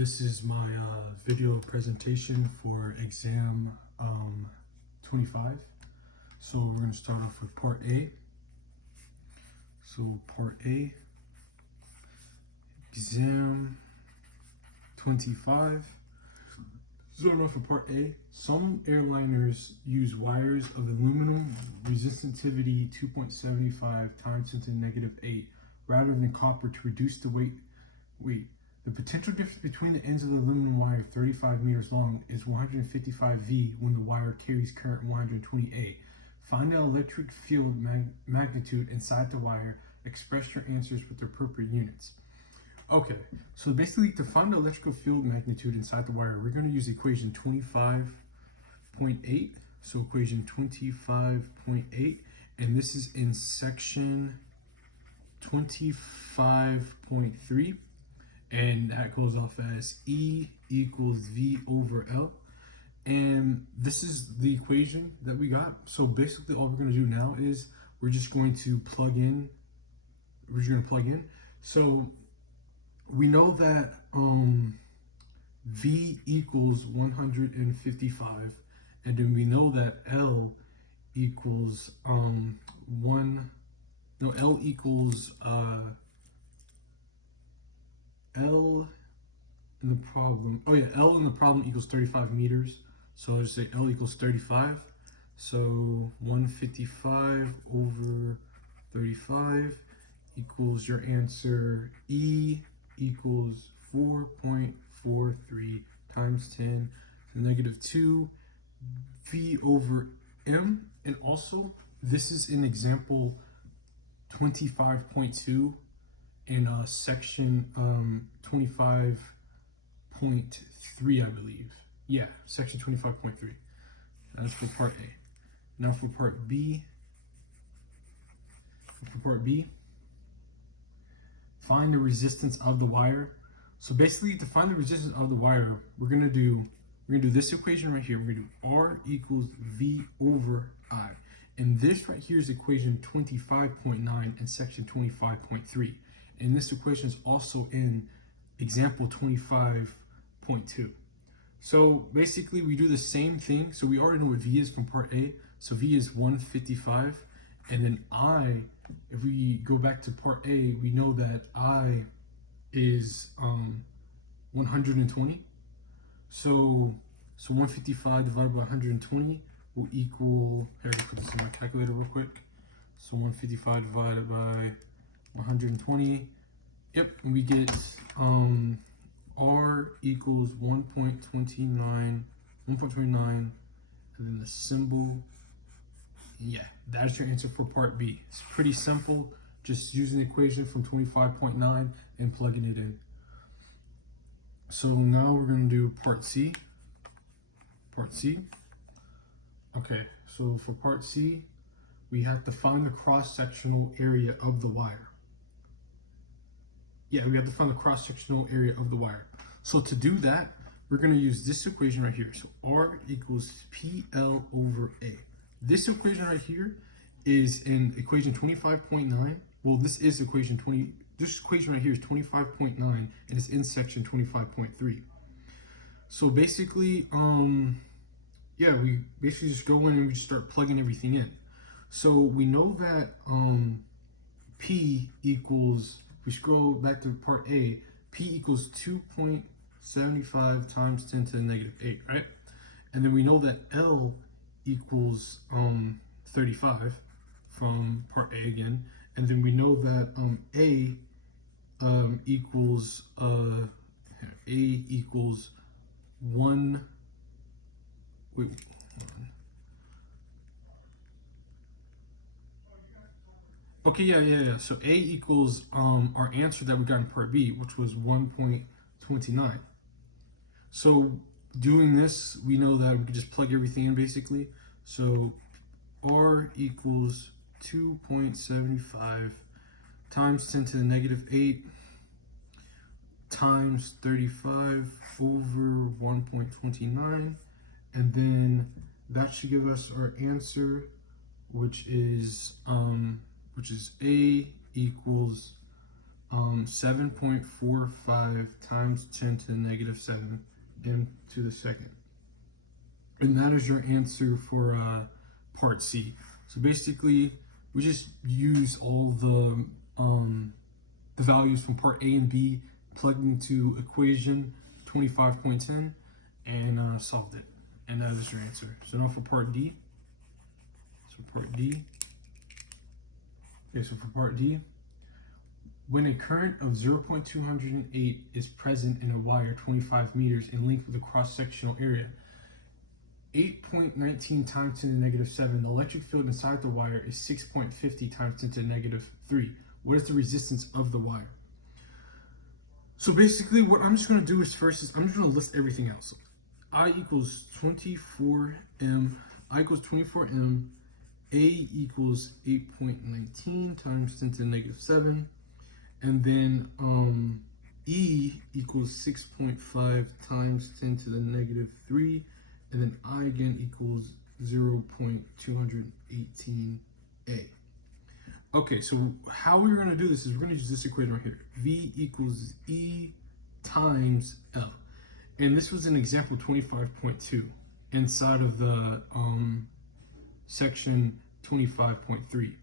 This is my video presentation for exam 25. So we're going to start off with part A. So part A, exam 25. Starting off with part A, some airliners use wires of aluminum resistivity 2.75 times 10 to the negative 8 rather than copper to reduce the weight. The potential difference between the ends of the aluminum wire 35 meters long is 155 V when the wire carries current 120 A. Find the electric field magnitude inside the wire. Express your answers with the appropriate units. Okay, so basically to find the electrical field magnitude inside the wire, we're going to use equation 25.8. So equation 25.8, and this is in section 25.3. And that goes off as E equals V over L. And this is the equation that we got. So basically all we're going to do now is we're just going to plug in. So we know that V equals 155. And then we know that L equals L equals L in the problem. L in the problem equals 35 meters. So I'll just say L equals 35. So 155 over 35 equals your answer. E equals 4.43 times 10 to the negative 2 V over M. And also, this is an example 25.2. in section 25.3, I believe. Yeah, section 25.3. That's for part A. Now for part B. Find the resistance of the wire. So basically, to find the resistance of the wire, we're gonna do this equation right here. We're gonna do R equals V over I. And this right here is equation 25.9 in section 25.3. And this equation is also in example 25.2. So basically we do the same thing. So we already know what V is from part A. So V is 155. And then I, if we go back to part A, we know that I is 120. So 155 divided by 120 will equal, here, I'll put this in my calculator real quick. So 155 divided by 120. Yep, and we get R equals 1.29, and then the symbol. Yeah, that's your answer for part B. It's pretty simple, just using the equation from 25.9 and plugging it in. So now we're going to do part C. Okay, so for part C, we have to find the cross-sectional area of the wire. Yeah, we have to find the cross-sectional area of the wire. So to do that, we're going to use this equation right here. So R equals PL over A. This equation right here is in equation 25.9. Well, this equation right here is 25.9, and it's in section 25.3. So basically, yeah, we basically just go in and we just start plugging everything in. So we know that P equals, we scroll back to part A, P equals 2.75 times 10 to the negative 8, right? And then we know that L equals 35 from part A again. And then we know that A equals 1. Wait, hold on. Okay, yeah. So A equals our answer that we got in part B, which was 1.29. So doing this, we know that we can just plug everything in basically. So R equals 2.75 times 10 to the negative 8 times 35 over 1.29. And then that should give us our answer, which is A equals 7.45 times 10 to the negative 7 m to the second. And that is your answer for part C. So basically, we just use all the values from part A and B, plugged into equation 25.10, and solved it. And that is your answer. So now for part D. Okay, so for part D, when a current of 0.208 is present in a wire 25 meters in length with a cross-sectional area, 8.19 times 10 to the negative 7, the electric field inside the wire is 6.50 times 10 to the negative 3. What is the resistance of the wire? So basically what I'm just going to do is first is I'm just going to list everything else. I equals 24M, I equals 24M, A equals 8.19 times 10 to the negative 7, and then E equals 6.5 times 10 to the negative 3, and then I again equals 0.218A. Okay, so how we're going to do this is we're going to use this equation right here. V equals E times L. And this was an example 25.2 inside of the section 25.3.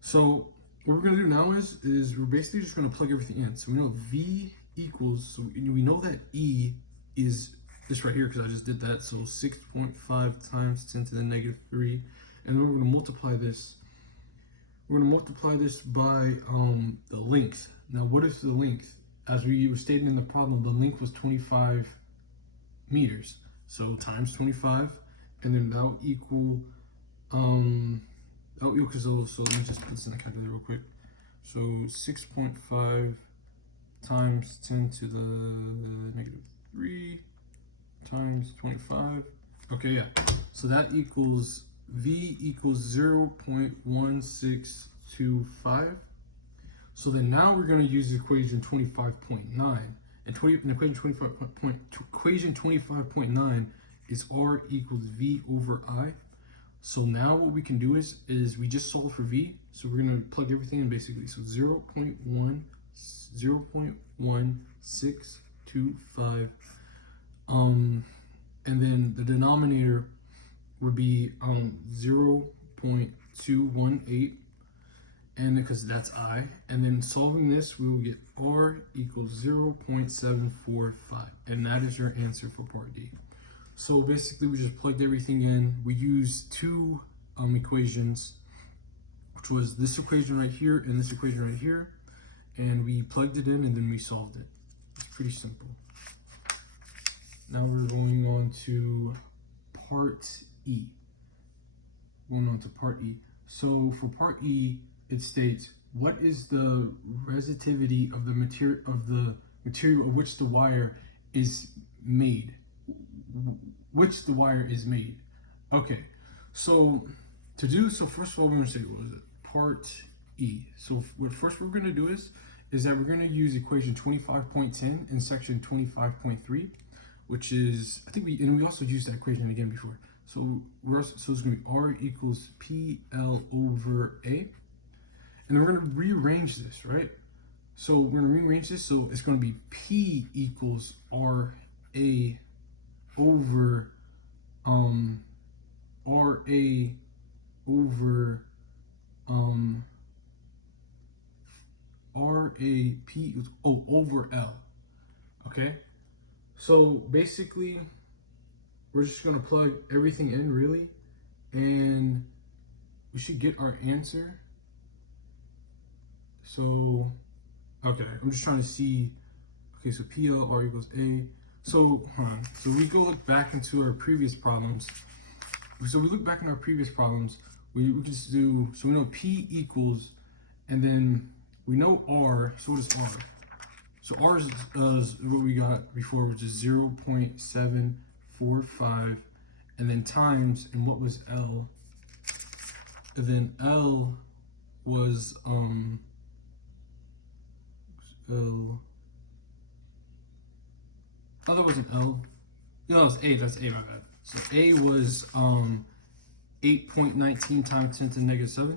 So what we're going to do now is we're basically just going to plug everything in. So we know V equals, so we know that E is this right here because I just did that. So 6.5 times 10 to the negative 3. And then we're going to multiply this. We're going to multiply this by the length. Now, what is the length? As we were stating in the problem, the length was 25 meters. So times 25, and then that will equal, so let me just put this in the calculator real quick. So 6.5 times 10 to the negative 3 times 25. Okay, yeah. So that equals V equals 0.1625. So then now we're going to use equation 25.9. And equation 25.9 is R equals V over I. So now what we can do is we just solve for V. So we're going to plug everything in basically. So 0.1625. And then the denominator would be 0.218, and because that's I, and then solving this we will get R equals 0.745, and that is your answer for part D. So basically we just plugged everything in. We used two equations, which was this equation right here and this equation right here, and we plugged it in and then we solved it. It's pretty simple. Now we're going on to part E. So for part E, it states, what is the resistivity of the material of which the wire is made? Okay, so first of all, we're going to say, what is it? Part E. So what first we're going to do is that we're going to use equation 25.10 in section 25.3, which is, we also used that equation again before. So it's going to be R equals PL over A. And we're going to rearrange this, right? So we're going to rearrange this. So it's going to be P equals RA over over L. Okay? So basically, we're just going to plug everything in, really, and we should get our answer. So, okay, I'm just trying to see. Okay, so PL, R equals A. So, so we go look back into our previous problems. So we look back in our previous problems. We can just do, so we know P equals, and then we know R. So what is R? So R is what we got before, which is 0.745, and then times, and what was L? And then L was L. Oh, that wasn't L. No, that was A. That's A, my bad. So A was 8.19 times 10 to the negative 7.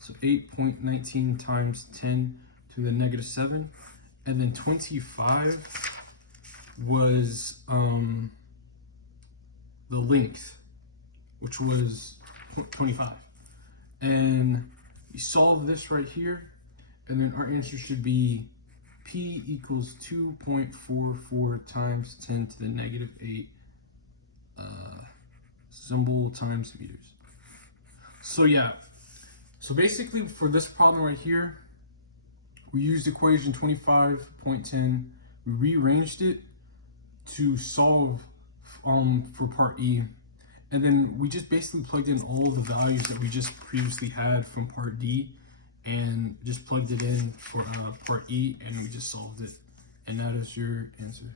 So 8.19 times 10 to the negative 7. And then 25 was the length, which was 25. And you solve this right here, and then our answer should be P equals 2.44 times 10 to the negative 8 symbol times meters. So yeah, so basically for this problem right here, we used equation 25.10, we rearranged it to solve for part E, and then we just basically plugged in all the values that we just previously had from part D and just plugged it in for part E, and we just solved it, and that is your answer.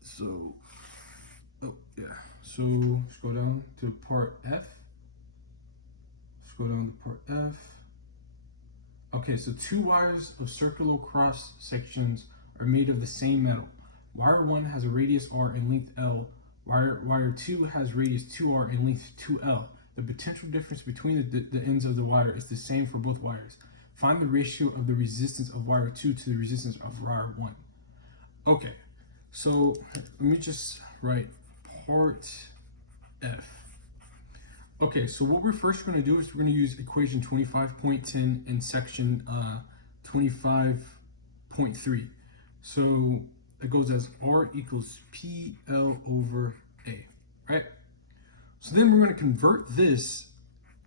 So, oh yeah, so let's go down to part F. Let's go down to part F. Okay, so 2 wires of circular cross sections are made of the same metal. Wire 1 has a radius r and length L. Wire 2 has radius 2r and length 2L. The potential difference between the ends of the wire is the same for both wires. Find the ratio of the resistance of wire 2 to the resistance of wire 1. Okay, so let me just write part F. Okay, so what we're first going to do is we're going to use equation 25.10 in section 25.3. So it goes as R equals PL over A, right? So then we're going to convert this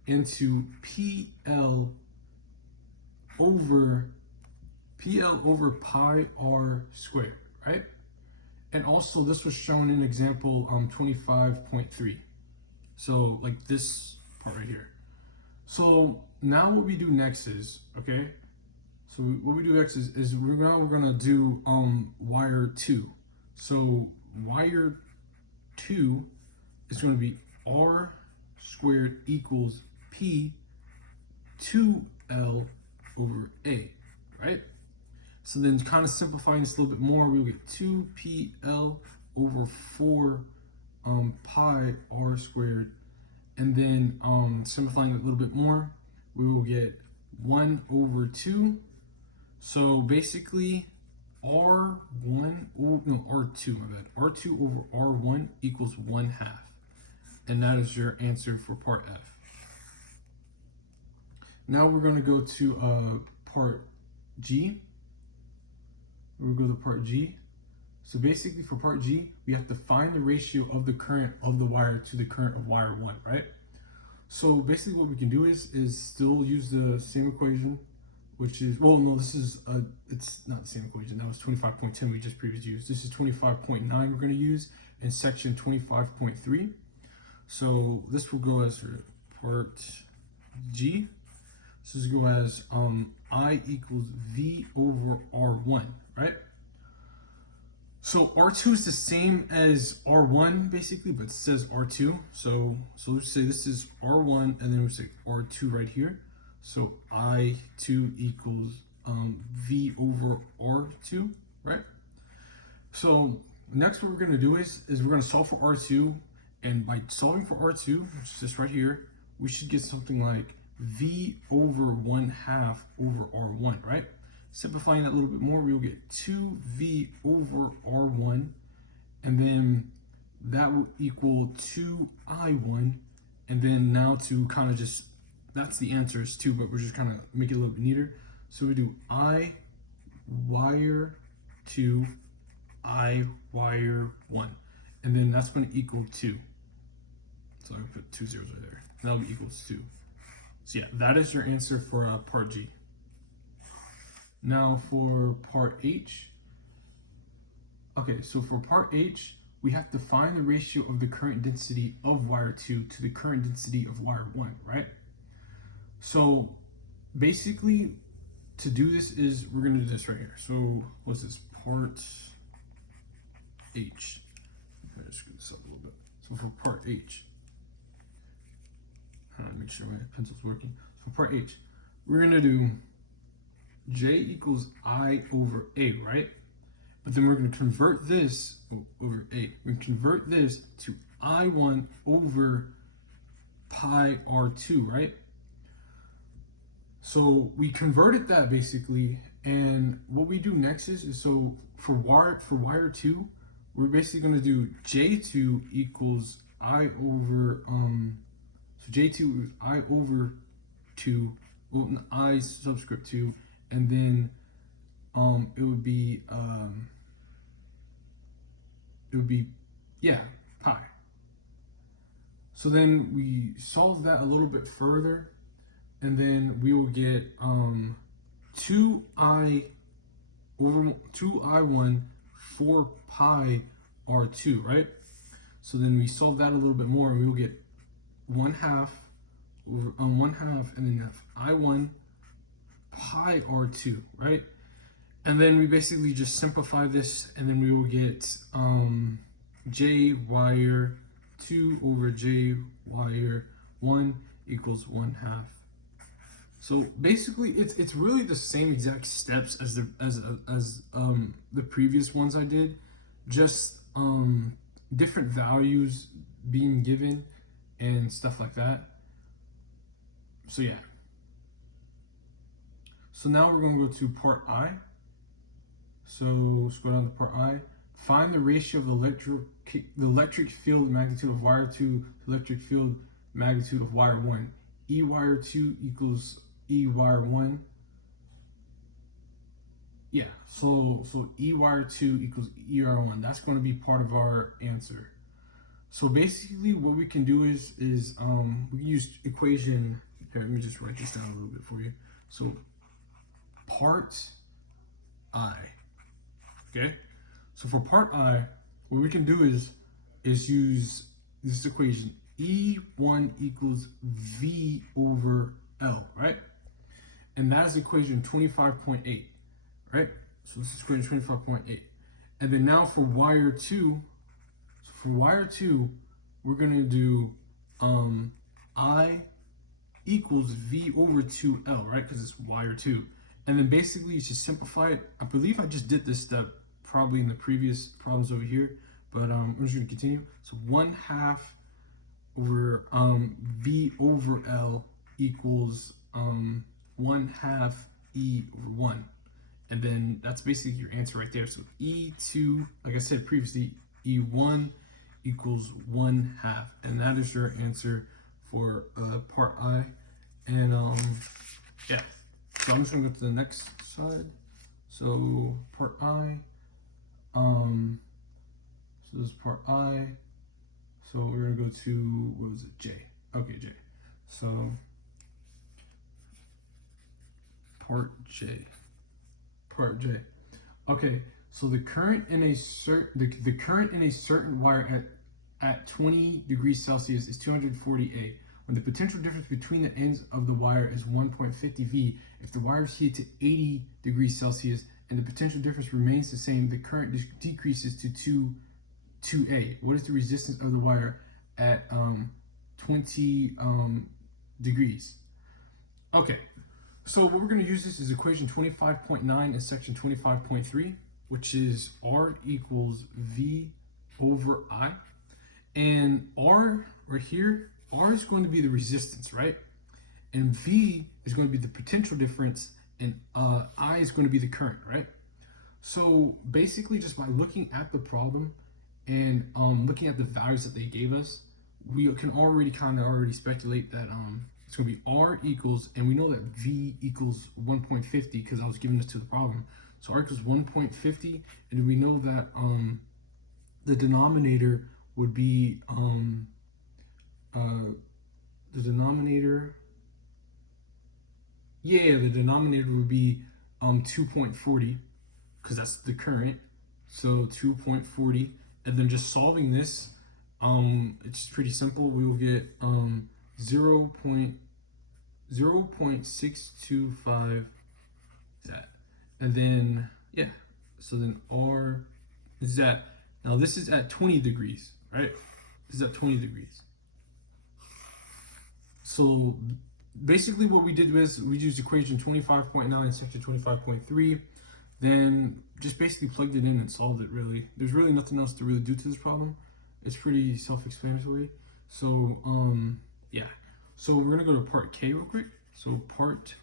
into PL over pi r squared, right? And also this was shown in example 25.3. So like this part right here. So now what we do next is, okay, so what we do next is we're gonna do wire 2. So wire 2 is going to be R squared equals P 2L over A, right? So then kind of simplifying this a little bit more, we'll get 2PL over 4 pi r squared, and then simplifying it a little bit more, we will get 1 over 2. So basically R2, my bad, R2 over R1 equals 1/2. And that is your answer for part F. Now we're going to go to part G. We'll go to part G. So basically for part G, we have to find the ratio of the current of the wire to the current of wire 1, right? So basically what we can do is still use the same equation, which is, well, no, this is, it's not the same equation. That was 25.10 we just previously used. This is 25.9 we're going to use in section 25.3. So this will go as part G. So this will go as I equals V over R1, right? So R2 is the same as R1 basically, but it says R2. So let's say this is R1, and then we'll say R2 right here. So I2 equals V over R2, right? So next what we're gonna do is we're gonna solve for R2, and by solving for R2, which is this right here, we should get something like V over 1/2 over R1, right? Simplifying that a little bit more, we'll get 2V over R1, and then that will equal 2I1, and then now to kind of just, that's the answers too, but we're just kind of make it a little bit neater. So we do I wire 2, I wire 1, and then that's going to equal 2. So I put 2 zeros right there. That'll be equals 2. So yeah, that is your answer for part G. Now for part H. Okay, so for part H, we have to find the ratio of the current density of wire 2 to the current density of wire 1, right? So basically, to do this is, we're gonna do this right here. So what's this, part H. I'm gonna screw this up a little bit. So for part H, make sure my pencil's working. So for part H, we're gonna do J equals I over A, right? But then we're going to convert this over A. We're going to convert this to I1 over pi R2, right? So we converted that basically, and what we do next is so for wire two, we're basically gonna do J2 equals I over so J2 is I over two, well I subscript two, and then it would be yeah, pi. So then we solve that a little bit further, and then we will get 2i over 2i1 4 pi r2, right? So then we solve that a little bit more, and we will get 1/2 over 1/2, and then have I1 pi r2, right? And then we basically just simplify this, and then we will get j wire 2 over j wire 1 equals 1/2. So basically, it's really the same exact steps as the previous ones I did, just different values being given and stuff like that. So yeah. So now we're going to go to part I. So scroll down to part I. Find the ratio of the electric field magnitude of wire 2 to electric field magnitude of wire 1. E wire 2 equals E wire 1. Yeah, so E wire 2 equals E wire 1. That's going to be part of our answer. So basically what we can do is we can use equation. Here, let me just write this down a little bit for you. So part I. Okay, so for part I, what we can do is use this equation. E1 equals V over L, right? And that is equation 25.8, right? So this is equation 25.8. And then now for wire 2, we're going to do I equals V over 2L, right? Because it's wire 2. And then basically you just simplify it. I believe I just did this step probably in the previous problems over here, but I'm just going to continue. So 1/2 over V over L equals 1/2 E over 1. And then that's basically your answer right there. So E2, like I said previously, E1 equals 1/2. And that is your answer for part I. And yeah. So I'm just gonna go to the next side. So part I. So this is part I. So we're gonna go to, what was it, J. Okay, J. So part J. Okay, so the current in a certain wire at 20 degrees Celsius is 240 A. When the potential difference between the ends of the wire is 1.50 V, if the wire is heated to 80 degrees Celsius and the potential difference remains the same, the current decreases to 2A. What is the resistance of the wire at 20 degrees? Okay, so what we're going to use this is equation 25.9 and section 25.3, which is R equals V over I. And R right here, R is going to be the resistance, right? And V is going to be the potential difference, and I is going to be the current, right? So basically, just by looking at the problem and looking at the values that they gave us, we can already speculate that it's going to be R equals, and we know that V equals 1.50 because I was giving this to the problem. So R equals 1.50, and we know that the denominator would be the denominator would be 2.40 because that's the current. So 2.40, and then just solving this, it's pretty simple. We will get 0.625 that, and then yeah, so then R is that. Now this is at 20 degrees, right? This is at 20 degrees. So basically what we did was we used equation 25.9 section 25.3, then just basically plugged it in and solved it. Really, there's really nothing else to really do to this problem. It's pretty self-explanatory. So yeah, so we're gonna go to part K real quick. So part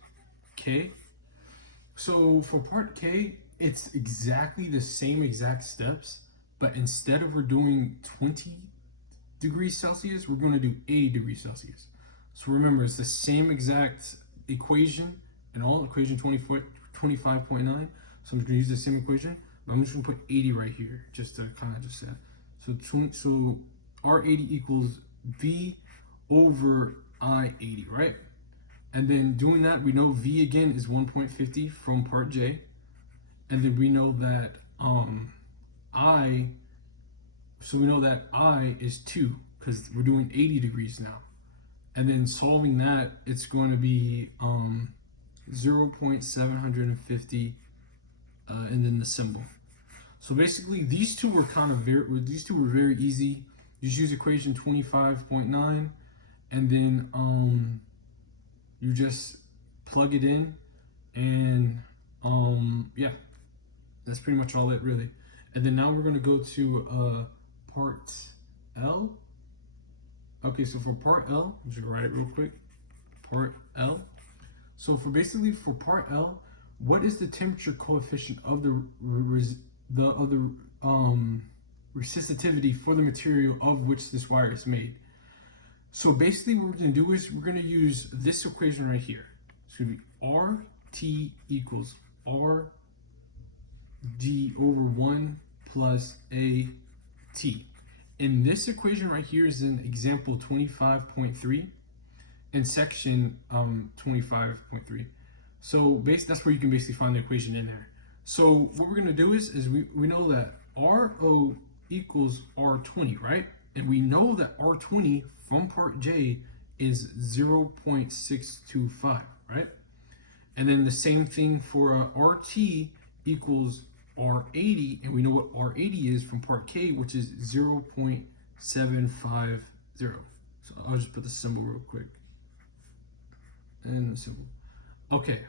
K. So for part K, it's exactly the same exact steps, but instead of we're doing 20 degrees Celsius, we're going to do 80 degrees Celsius. So remember, it's the same exact equation and all, equation 25.9. So I'm just going to use the same equation, but I'm just going to put 80 right here, just to kind of just say. So R80 equals V over I80, right? And then doing that, we know V again is 1.50 from part J. And then we know that I is 2 because we're doing 80 degrees now. And then solving that, it's going to be 0.750 and then the symbol. So basically these two were very easy. You just use equation 25.9 and then you just plug it in, and yeah, that's pretty much all it really. And then now we're gonna go to part L. Okay, so for part L, I'm just gonna write it real quick. Part L. So for part L, what is the temperature coefficient of the resistivity for the material of which this wire is made? So basically what we're going to do is we're going to use this equation right here. It's going to be RT equals RD over 1 plus AT. And this equation right here is in example 25.3 and section 25.3. So that's where you can basically find the equation in there. So what we're going to do is we know that RO equals R20, right? And we know that R20 from part J is 0.625, right? And then the same thing for RT equals R80, and we know what R80 is from part K, which is 0.750. So I'll just put the symbol real quick. And the symbol. Okay.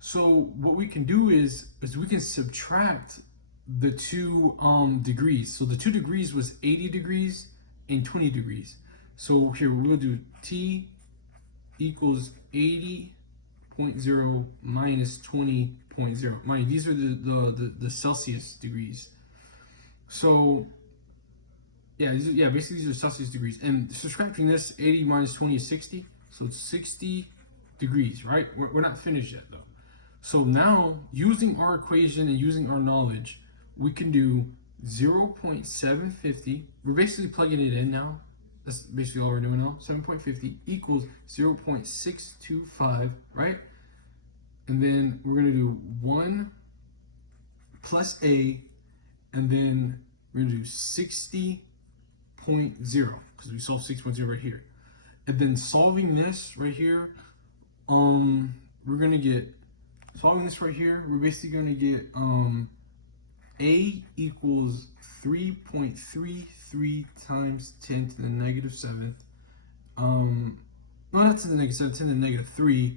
So what we can do is we can subtract the two degrees. So the 2 degrees was 80 degrees and 20 degrees. So here we'll do T equals 80.0 minus 20.0. Mind, these are the Celsius degrees. So yeah, basically these are Celsius degrees. And subtracting this, 80 minus 20 is 60. So it's 60 degrees, right? We're not finished yet though. So now, using our equation and using our knowledge, we can do 0.750. We're basically plugging it in now. That's basically all we're doing now. 7.50 equals 0.625, right? And then we're going to do 1 plus A, and then we're going to do 60.0, because we solved 6.0 right here. And then solving this right here, we're going to get, solving this right here, we're basically going to get A equals 3.33 times 10 to the negative 7th. No, not to the negative 7, 10 to the negative 3.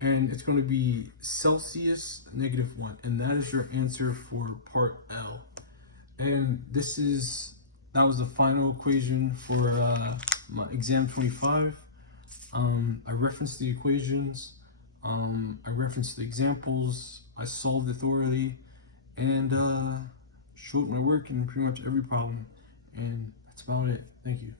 And it's going to be Celsius negative 1. And that is your answer for part L. And that was the final equation for my exam 25. I referenced the equations. I referenced the examples. I solved it thoroughly, and showed my work in pretty much every problem. And that's about it. Thank you.